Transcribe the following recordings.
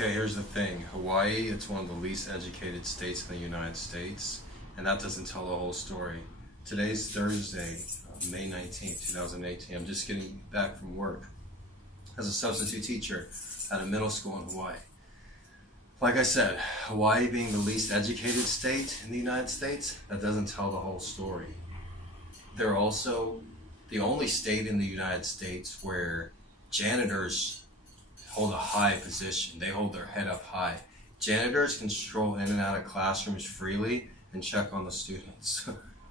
Okay, here's the thing. Hawaii, it's one of the least educated states in the United States, and that doesn't tell the whole story. Today's Thursday, May 19th, 2018. I'm just getting back from work as a substitute teacher at a middle school in Hawaii. Like I said, Hawaii being the least educated state in the United States, that doesn't tell the whole story. They're also the only state in the United States where janitors hold a high position. They hold their head up high. Janitors can stroll in and out of classrooms freely and check on the students.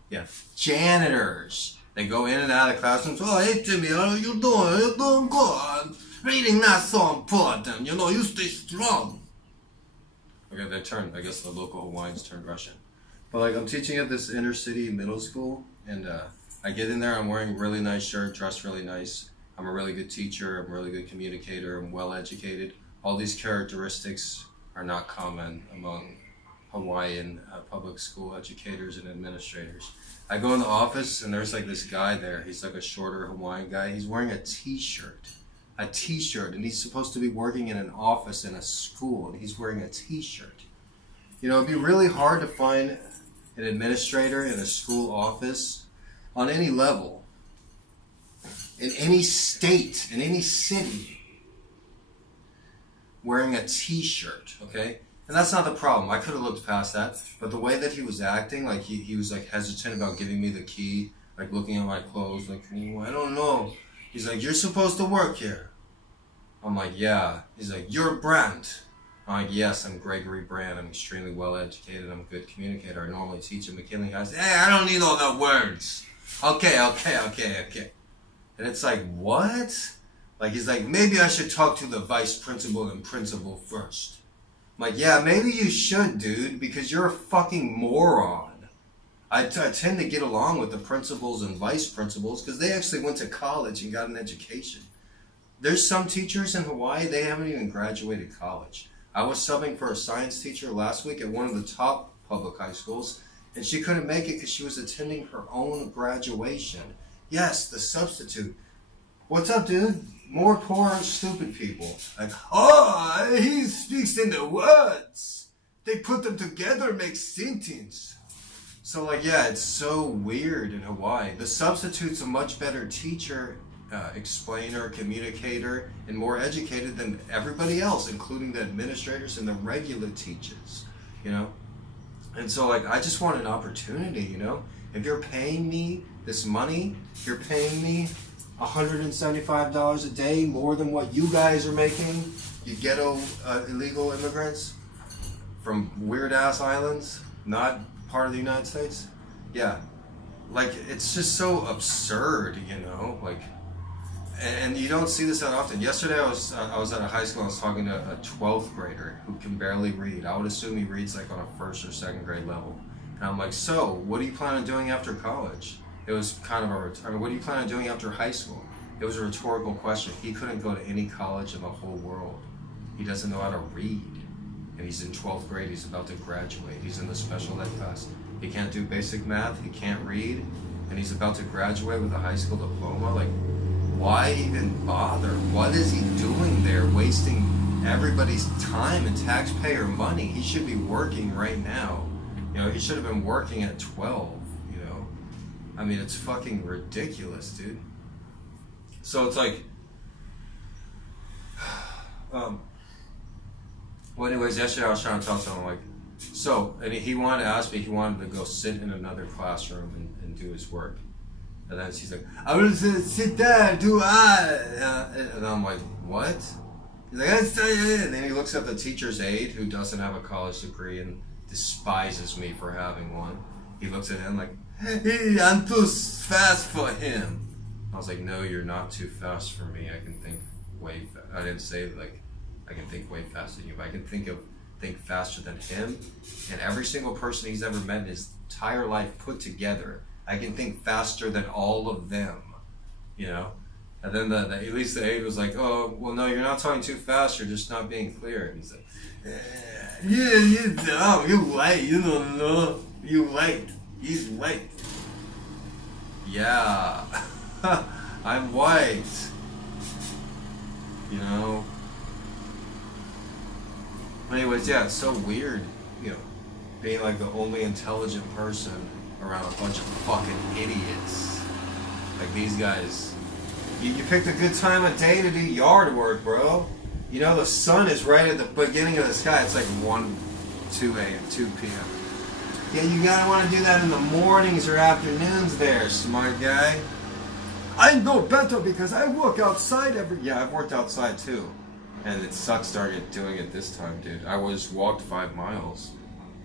Yeah, janitors. They go in and out of classrooms. Oh, hey Jimmy, how are you doing? You're doing good. Reading not so important. You know, you stay strong. Okay, they turned. I guess the local Hawaiians turned Russian. But like, I'm teaching at this inner city middle school, and I get in there. I'm wearing a really nice shirt, dressed really nice. I'm a really good teacher, I'm a really good communicator, I'm well educated. All these characteristics are not common among Hawaiian public school educators and administrators. I go in the office and there's like this guy there, he's like a shorter Hawaiian guy, he's wearing a t-shirt, and he's supposed to be working in an office in a school, and he's wearing a t-shirt. You know, it'd be really hard to find an administrator in a school office on any level, in any state, in any city, wearing a t-shirt, okay? And that's not the problem. I could have looked past that, but the way that he was acting, like he was like hesitant about giving me the key, like looking at my clothes, like, I don't know. He's like, you're supposed to work here. I'm like, yeah. He's like, you're Brandt. I'm like, yes, I'm Gregory Brandt. I'm extremely well educated. I'm a good communicator. I normally teach at McKinley High. Hey, I don't need all the words. Okay. And it's like, what? Like, he's like, maybe I should talk to the vice principal and principal first. I'm like, yeah, maybe you should, dude, because you're a fucking moron. I tend to get along with the principals and vice principals because they actually went to college and got an education. There's some teachers in Hawaii, they haven't even graduated college. I was subbing for a science teacher last week at one of the top public high schools, and she couldn't make it because she was attending her own graduation. Yes, the substitute. What's up, dude? More poor, stupid people. Like, oh, he speaks in the words. They put them together, make sentence. So, like, yeah, it's so weird in Hawaii. The substitute's a much better teacher, explainer, communicator, and more educated than everybody else, including the administrators and the regular teachers, you know? And so, like, I just want an opportunity, you know? If you're paying me this money, you're paying me $175 a day, more than what you guys are making, you ghetto illegal immigrants from weird-ass islands, not part of the United States. Yeah, like, it's just so absurd, you know? Like, and you don't see this that often. Yesterday I was at a high school, I was talking to a 12th grader who can barely read. I would assume he reads like on a 1st or 2nd grade level. And I'm like, so, what do you plan on doing after college? It was kind of what do you plan on doing after high school? It was a rhetorical question. He couldn't go to any college in the whole world. He doesn't know how to read. And he's in 12th grade, he's about to graduate. He's in the special ed class. He can't do basic math, he can't read, and he's about to graduate with a high school diploma. Like, why even bother? What is he doing there, wasting everybody's time and taxpayer money? He should be working right now. You know, he should have been working at 12, you know? I mean, it's fucking ridiculous, dude. So it's like, well, anyways, yesterday I was trying to talk to him, like, so, and he wanted to ask me, he wanted to go sit in another classroom and do his work. And then she's like, I want to sit there, and I'm like, what? He's like, and then he looks at the teacher's aide who doesn't have a college degree and despises me for having one. He looks at him like, hey, I'm too fast for him. I was like, no, you're not too fast for me. I can think way fast. I didn't say like I can think way faster than you, but I can think faster than him and every single person he's ever met in his entire life put together. I can think faster than all of them, you know? And then at least the aide was like, oh, well, no, you're not talking too fast, you're just not being clear. And he's like, yeah, you're dumb, you're white, you don't know, you're white, he's white. Yeah, I'm white, you know? Anyways, yeah, it's so weird, you know, being like the only intelligent person around a bunch of fucking idiots. Like these guys. You picked a good time of day to do yard work, bro. You know, the sun is right at the beginning of the sky. It's like 2 p.m. Yeah, you gotta want to do that in the mornings or afternoons there, smart guy. I know better because I work outside every... Yeah, I've worked outside too. And it sucks starting doing it this time, dude. I walked 5 miles.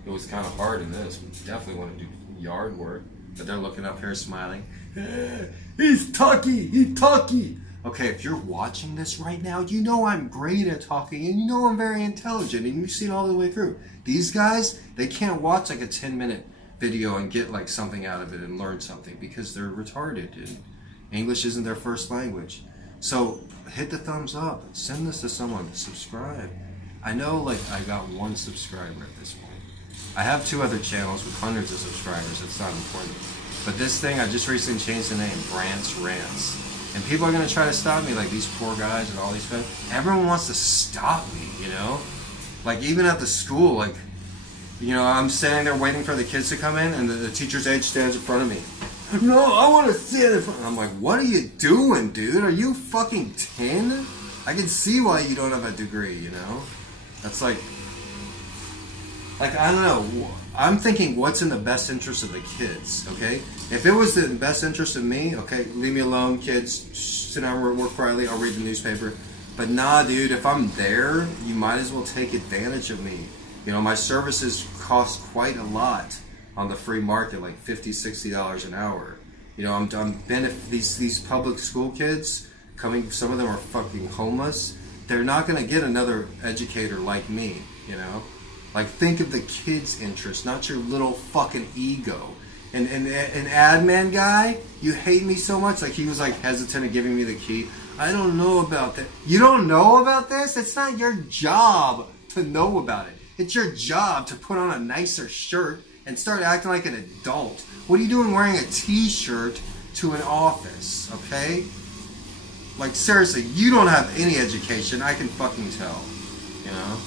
It was kind of hard in this. We definitely want to do yard work. But they're looking up here smiling. He's talky. Okay, if you're watching this right now, you know I'm great at talking and you know I'm very intelligent and you've seen all the way through. These guys, they can't watch like a 10-minute video and get like something out of it and learn something because they're retarded and English isn't their first language. So hit the thumbs up, send this to someone, subscribe. I know like I got 1 subscriber at this point. I have 2 other channels with hundreds of subscribers, it's not important. But this thing, I just recently changed the name, Brant's Rants. And people are going to try to stop me, like these poor guys and all these guys. Everyone wants to stop me, you know? Like even at the school, like, you know, I'm standing there waiting for the kids to come in and the teacher's aide stands in front of me. No, I want to stand in front. I'm like, what are you doing, dude? Are you fucking 10? I can see why you don't have a degree, you know? That's like, I don't know. I'm thinking what's in the best interest of the kids, okay? If it was the best interest of me, okay, leave me alone, kids. Sit down, work quietly, I'll read the newspaper. But nah, dude, if I'm there, you might as well take advantage of me. You know, my services cost quite a lot on the free market, like $50, $60 an hour. You know, these public school kids coming, some of them are fucking homeless. They're not gonna get another educator like me, you know? Like, think of the kid's interest, not your little fucking ego. And an ad man guy, you hate me so much. Like, he was like hesitant at giving me the key. I don't know about that. You don't know about this? It's not your job to know about it. It's your job to put on a nicer shirt and start acting like an adult. What are you doing wearing a t-shirt to an office, okay? Like, seriously, you don't have any education. I can fucking tell, you know?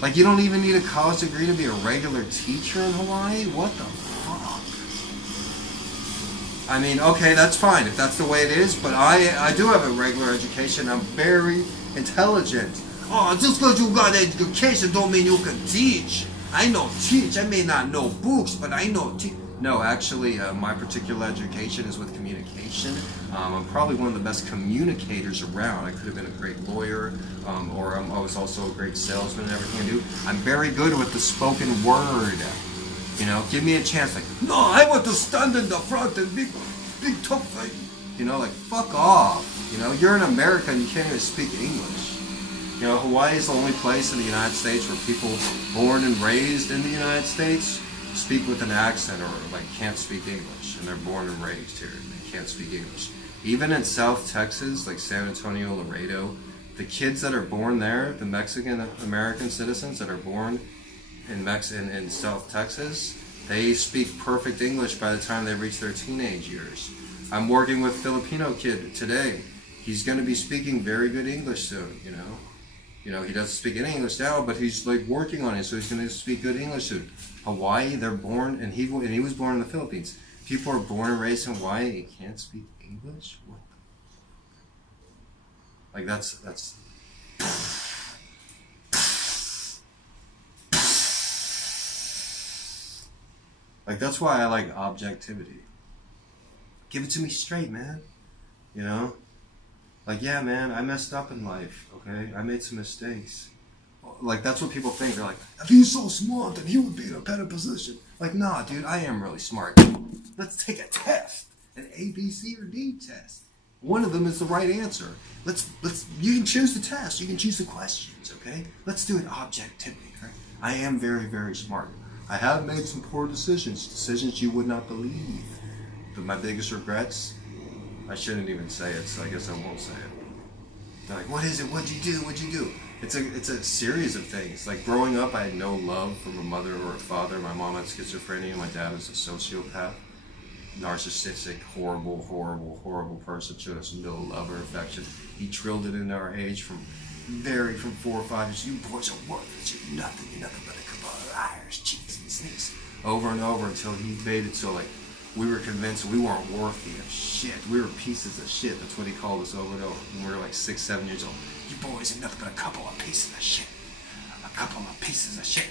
Like, you don't even need a college degree to be a regular teacher in Hawaii? What the fuck? I mean, okay, that's fine if that's the way it is, but I do have a regular education. I'm very intelligent. Oh, just because you got education don't mean you can teach. I know teach. I may not know books, but I know teach. No, actually, my particular education is with communication. I'm probably one of the best communicators around. I could have been a great lawyer, or I was also a great salesman and everything I do. I'm very good with the spoken word. You know, give me a chance. Like, no, I want to stand in the front and big tough fight. You know, like, fuck off. You know, you're an American, you can't even speak English. You know, Hawaii is the only place in the United States where people born and raised in the United States speak with an accent or like can't speak English, and they're born and raised here and they can't speak English. Even in South Texas, like San Antonio, Laredo, the kids that are born there, the Mexican American citizens that are born in South Texas, they speak perfect English by the time they reach their teenage years. I'm working with a Filipino kid today. He's going to be speaking very good English soon, you know. You know, he doesn't speak any English now, but he's like working on it, so he's going to speak good English soon. Hawaii, they're born, and he was born in the Philippines. People are born and raised in Hawaii and can't speak English? What the? Like, that's... Like, that's why I like objectivity. Give it to me straight, man. You know? Like, yeah, man, I messed up in life, okay? I made some mistakes. Like, that's what people think. They're like, if he's so smart, then he would be in a better position. Like, nah, dude, I am really smart. Let's take a test. An A, B, C, or D test. One of them is the right answer. You can choose the test. You can choose the questions, okay? Let's do it objectively, right? I am very, very smart. I have made some poor decisions you would not believe. But my biggest regrets, I shouldn't even say it, so I guess I won't say it. They're like, what is it? What'd you do? What'd you do? It's a series of things. Like, growing up, I had no love from a mother or a father. My mom had schizophrenia. My dad was a sociopath. Narcissistic, horrible person. Showed us no love or affection. He drilled it into our age from varied from 4 or 5 years. You boys are worthless. You're nothing but a couple of liars, cheats, and sneaks. Over and over until he made it so like we were convinced we weren't worthy of shit. We were pieces of shit. That's what he called us over and over when we were like 6, 7 years old. You boys are nothing but a couple of pieces of shit. A couple of pieces of shit.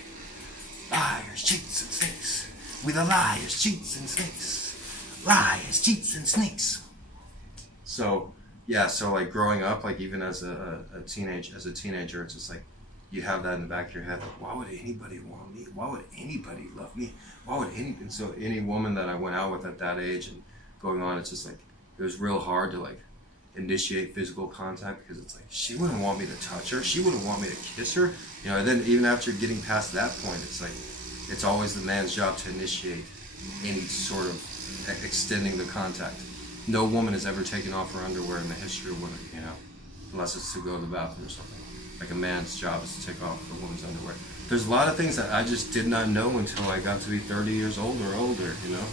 Liars, cheats, and snakes. We the liars, cheats, and snakes. Liars, cheats, and snakes. So yeah, so like growing up, like even as a teenager, it's just like you have that in the back of your head. Like, why would anybody want me? Why would anybody love me? Why would and so any woman that I went out with at that age and going on, it's just like it was real hard to like initiate physical contact because it's like she wouldn't want me to touch her. She wouldn't want me to kiss her. You know, and then even after getting past that point, it's like it's always the man's job to initiate any sort of extending the contact. No woman has ever taken off her underwear in the history of women, you know, unless it's to go to the bathroom or something. Like a man's job is to take off a woman's underwear. There's a lot of things that I just did not know until I got to be 30 years old or older, you know.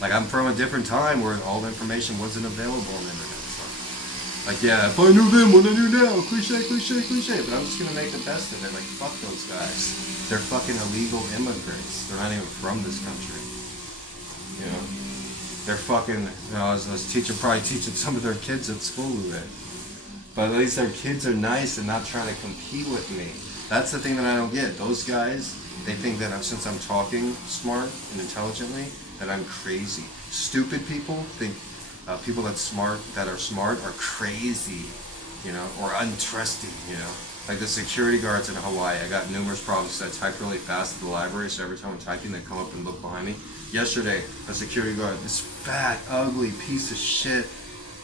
Like I'm from a different time where all the information wasn't available on the internet. So, like yeah, if I knew then what I knew now, cliche, cliche, cliche. But I'm just gonna make the best of it. Like fuck those guys. They're fucking illegal immigrants. They're not even from this country. You know. They're fucking, you know, as a teacher probably teaching some of their kids at school today. But at least their kids are nice and not trying to compete with me. That's the thing that I don't get. Those guys, they think that since I'm talking smart and intelligently, that I'm crazy. Stupid people think people that are smart are crazy, you know, or untrusting, you know. Like the security guards in Hawaii, I got numerous problems because I type really fast at the library, so every time I'm typing, they come up and look behind me. Yesterday, a security guard, this fat, ugly piece of shit,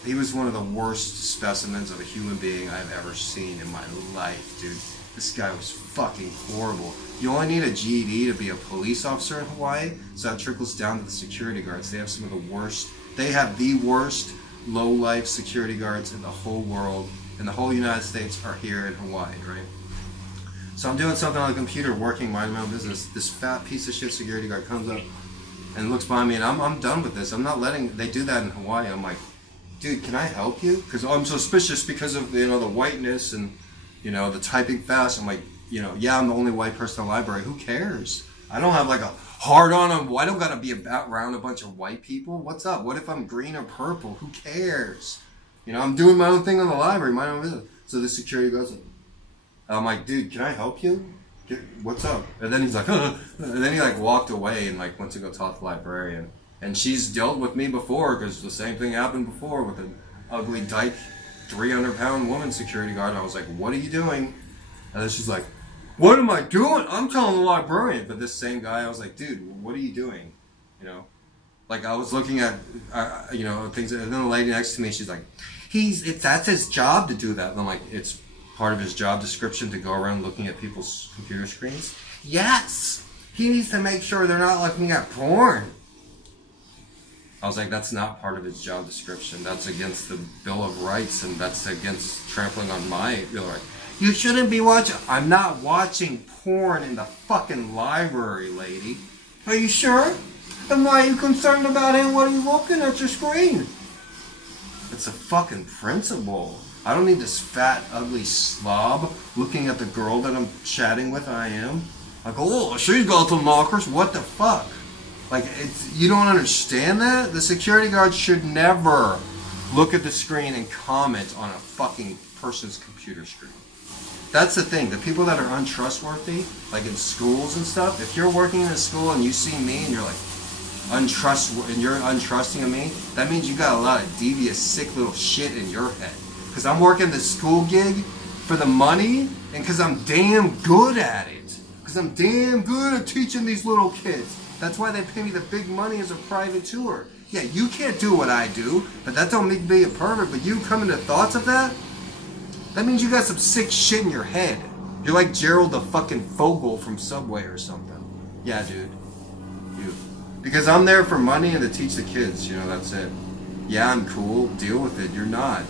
he was one of the worst specimens of a human being I've ever seen in my life, dude. This guy was fucking horrible. You only need a GED to be a police officer in Hawaii, so that trickles down to the security guards. They have some of the worst, they have the worst low-life security guards in the whole world, and the whole United States are here in Hawaii, right? So I'm doing something on the computer, working, minding my own business. This fat piece of shit security guard comes up and looks behind me, and I'm done with this. I'm not letting, they do that in Hawaii. I'm like, dude, can I help you? Because I'm suspicious because of, you know, the whiteness and, you know, the typing fast. I'm like, you know, yeah, I'm the only white person in the library. Who cares? I don't have like a hard on them. I don't got to be around a bunch of white people. What's up? What if I'm green or purple? Who cares? You know, I'm doing my own thing in the library, my own business. So the security goes, I'm like, dude, can I help you? What's up? And then he's like, and then he like walked away and like went to go talk to the librarian. And she's dealt with me before because the same thing happened before with an ugly dyke 300-pound woman security guard. And I was like, what are you doing? And then she's like, what am I doing? I'm telling the librarian. But this same guy, I was like, dude, what are you doing? You know, like I was looking at, you know, things. And then the lady next to me, she's like, that's his job to do that. And I'm like, it's part of his job description to go around looking at people's computer screens? Yes! He needs to make sure they're not looking at porn. I was like, that's not part of his job description. That's against the Bill of Rights, and that's against trampling on my Bill of Rights. You shouldn't be watching. I'm not watching porn in the fucking library, lady. Are you sure? Then why are you concerned about it? What are you looking at your screen? It's a fucking principle. I don't need this fat, ugly slob looking at the girl that I'm chatting with. I am. Like, oh, she's got some knockers. What the fuck? Like, you don't understand that? The security guard should never look at the screen and comment on a fucking person's computer screen. That's the thing. The people that are untrustworthy, like in schools and stuff, if you're working in a school and you see me and you're like, you're untrusting of me, that means you got a lot of devious, sick little shit in your head. Because I'm working the school gig for the money and because I'm damn good at it. Because I'm damn good at teaching these little kids. That's why they pay me the big money as a private tutor. Yeah, you can't do what I do, but that don't make me a pervert. But you coming to thoughts of that? That means you got some sick shit in your head. You're like Gerald the fucking Fogel from Subway or something. Yeah, dude. You. Because I'm there for money and to teach the kids, you know, that's it. Yeah, I'm cool. Deal with it. You're not.